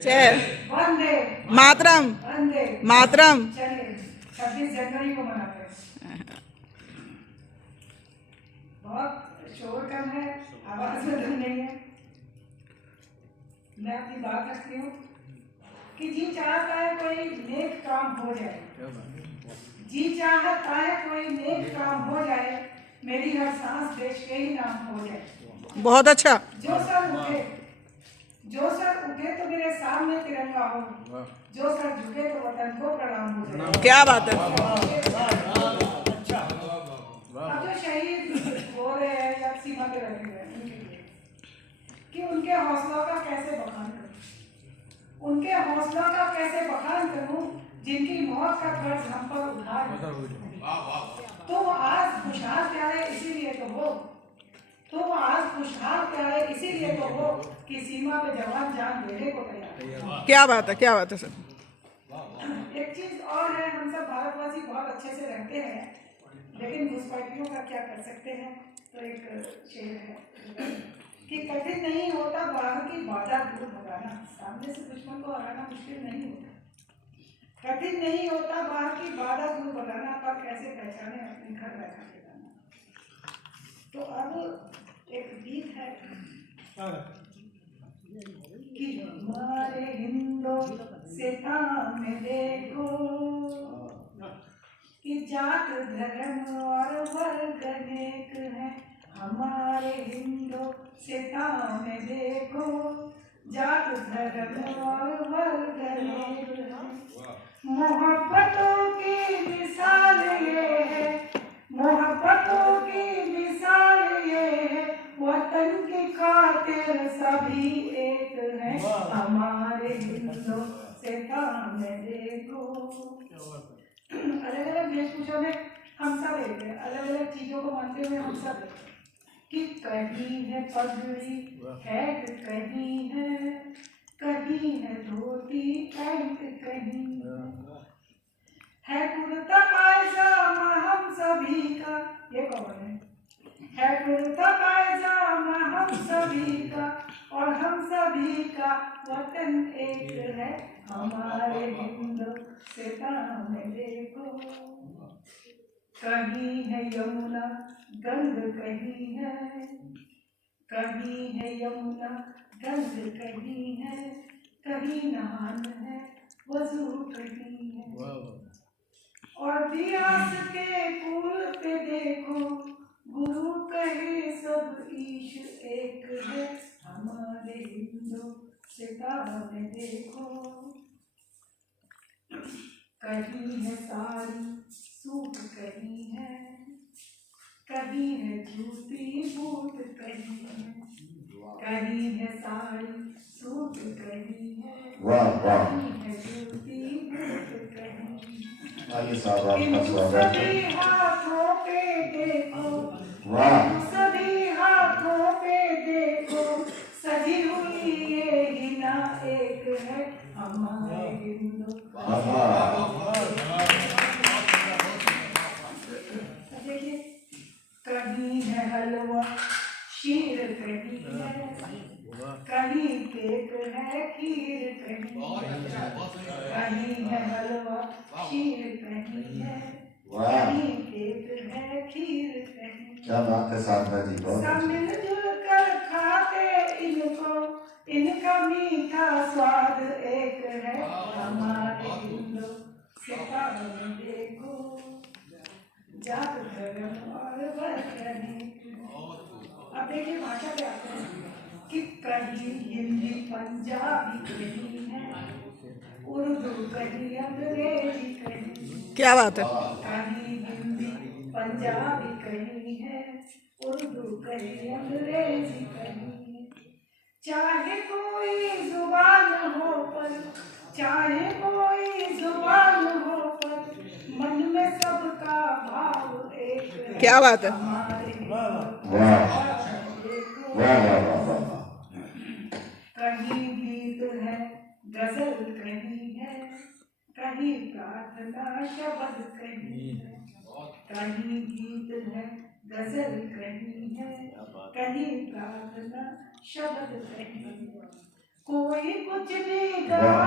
जय वंदे मातरम वंदे मातरम। चलिए 26 जनवरी को मनाते हैं। बहुत शोर कम है, आवाज में दम नहीं है। मैं अपनी बात रखती हूँ कि जी चाहता है कोई नेक काम हो जाए, जी चाहता है कोई नेक काम हो जाए, मेरी हर सांस देश के ही नाम हो जाए। बहुत अच्छा। जो सर उठे तो मेरे सामने तिरंगा हो, जो सर झुके तो वतन को प्रणाम हो जाए। क्या बात है। अब जो शहीद हो रहे हैं या सीमा पे रखे हुए हैं उनके लिए कि उनके हौसलों का कैसे बखान करूं, उनके हौसलों का कैसे बखान करूं, जिनकी मौत का कर्ज हम पर उधार तो आज खुशहाल प्यारे इसीलिए तो हो, कि सीमा पे जवान जान देने को तैयार। क्या बात है, क्या बात है सर। एक चीज और है, हम सब भारतवासी बहुत अच्छे से रहते हैं, लेकिन घुसपैठियों का क्या कर सकते हैं। तो एक शेर है कि कठिन नहीं होता बाहर की बाधा दूर भगाना, सामने से दुश्मन को हराना मुश्किल नहीं होता। कठिन नहीं होता बाहर की बाधा दूर भगाना, पर कैसे पहचाने अपने घर बैठा के जाना। तो अब एक गीत है कि हमारे हिंदुस्तान में देखो कि जात धर्म और वर्ग अनेक है। हमारे हिंदुस्तान में देखो जात धर्म और वर्ग अनेक है। मोहब्बतों की मिसाल ये है, मोहब्बतों की मिसाल ये है, वतन की खातिर सभी एक है। हमारे हिंदुस्तान में देखो। अलग अलग वेशभूषा में हम सब एक है, अलग अलग चीजों को मानते हुए हम सब एक है। कि कहीं है पगड़ी है, कहीं है धोती पैंट, कहीं है कुर्ता पायजामा हम सभी का। ये कौन है कुर्ता पायजामा हम सभी का, और हम सभी का वतन एक है। हमारे हिंदुस्तान में देखो कहीं है यमुना गंग, कहीं है यमुना गंग, कहीं नहान है वजू, कहीं है। और दियास के पुल पे देखो गुरु कहे सब ईश एक है। हमारे हिंदुस्तान में देखो कहीं है साड़ी सूट, कहीं है जूती बूट, कहीं है साड़ी सूट, कहीं है जूती बूट, आइए साहब आपका स्वागत है। सभी हाथों पे देखो, सभी हाथों पे देखो, सजी हुई ये हिना एक है। हमारे देखिए कहीं है हलवा शीर, कहीं केक है खीर, कहीं है हलवा शीर, कहीं केक है खीर, क्या बात है साधना जी, सब मिलजुल कर खाते इनको, इनका मीठा स्वाद एक है। हमारे हिंदुस्तान में देखो जात धर्म और वर्ग अनेक। अब देखिए भाषा पे आते हैं कि कहीं हिंदी पंजाबी, कहीं है उर्दू, कहीं अंग्रेजी, कहीं क्या बात है। कहीं हिंदी पंजाबी, कहीं है उर्दू, कहीं अंग्रेजी, कहीं चाहे कोई जुबान हो पर, चाहे कोई जुबान हो पर, मन में सबका भाव एक है। क्या बात है। कहीं गीत है गजल, कहीं प्रार्थना शब्द, कहीं गीत है गजल, कहीं प्रार्थना शब्द, कोई कुछ भी वाह